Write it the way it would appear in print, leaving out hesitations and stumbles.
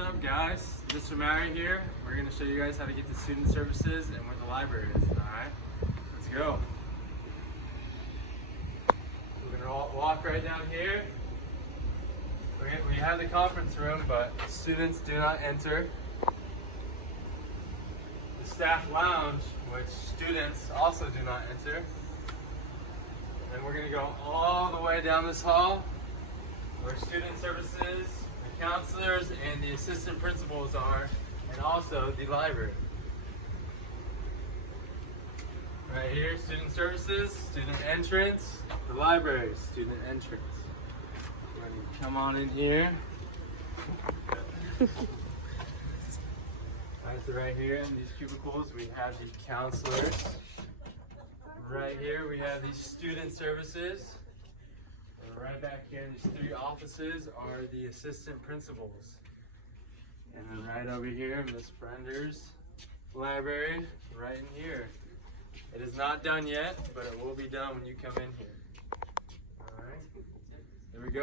up, guys? Mr. Mary here. We're going to show you guys how to get to student services and where the library is. Alright, let's go. We're going to walk right down here. We have the conference room, but students do not enter. The staff lounge, which students also do not enter. And then we're going to go all the way down this hall where student services, the counselors, and the assistant principals are, and also the library. Right here, student services, student entrance, the library, student entrance. We're going to come on in here. So right here in these cubicles, we have the counselors. Right here, we have these student services. And right back here in these three offices are the assistant principals. And then right over here, Miss Brender's library, right in here. It is not done yet, but it will be done when you come in here. All right, there we go.